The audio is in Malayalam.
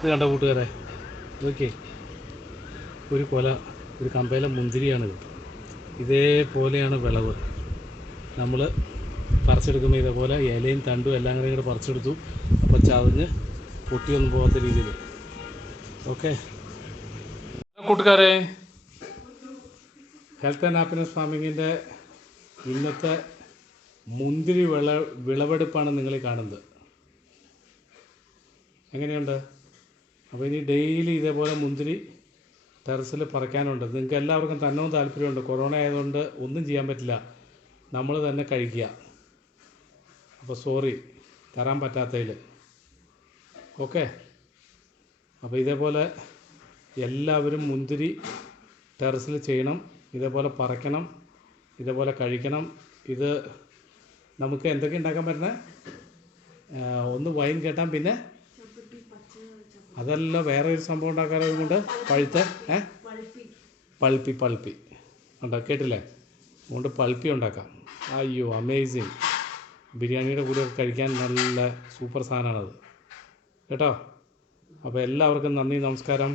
ഇത് കണ്ട കൂട്ടുകാരെ? ഓക്കെ ഒരു കൊല ഒരു കമ്പയിലെ മുന്തിരിയാണിത്. ഇതേപോലെയാണ് വിളവ്. നമ്മൾ പറിച്ചെടുക്കുമ്പോൾ ഇതേപോലെ ഇലയും തണ്ടും എല്ലാം കൂടെ ഇങ്ങോട്ട് പറിച്ചെടുത്തു. അപ്പോൾ ചതഞ്ഞ് പൊട്ടിയൊന്നും പോകാത്ത രീതിയിൽ ഓക്കെ? കൂട്ടുകാരെ ഹെൽത്ത് ആൻഡ് ഹാപ്പിനെസ് ഫാമിങ്ങിന്റെ ഇന്നത്തെ മുന്തിരി വിള വിളവെടുപ്പാണ് നിങ്ങൾ കാണുന്നത്. എങ്ങനെയുണ്ട്? അപ്പോൾ ഇനി ഡെയിലി ഇതേപോലെ മുന്തിരി ടെറസിൽ പറിക്കാനുണ്ട്. നിങ്ങൾക്ക് എല്ലാവർക്കും തന്നവും താല്പര്യമുണ്ട്. കൊറോണ ആയതുകൊണ്ട് ഒന്നും ചെയ്യാൻ പറ്റില്ല. നമ്മൾ തന്നെ കഴിക്കുക. അപ്പോൾ സോറി തരാൻ പറ്റാത്തതിൽ ഓക്കെ? അപ്പോൾ ഇതേപോലെ എല്ലാവരും മുന്തിരി ടെറസിൽ ചെയ്യണം. ഇതേപോലെ പറിക്കണം. ഇതേപോലെ കഴിക്കണം. ഇത് നമുക്ക് എന്തൊക്കെ ഉണ്ടാക്കാൻ പറ്റുന്നത്? ഒന്ന് വൈൻ കേട്ടാൻ പിന്നെ അതല്ല വേറെ ഒരു സംഭവം ഉണ്ടാക്കാറുള്ളത് കൊണ്ട് പഴുത്ത് ഏ? Pulpy pulpy. ഉണ്ടോ കേട്ടില്ലേ? അതുകൊണ്ട് പൾപ്പി ഉണ്ടാക്കാം. അയ്യോ അമേസിങ് ബിരിയാണിയുടെ കൂടെ കഴിക്കാൻ നല്ല സൂപ്പർ സാധനമാണത് കേട്ടോ? അപ്പോൾ എല്ലാവർക്കും നന്ദി നമസ്കാരം.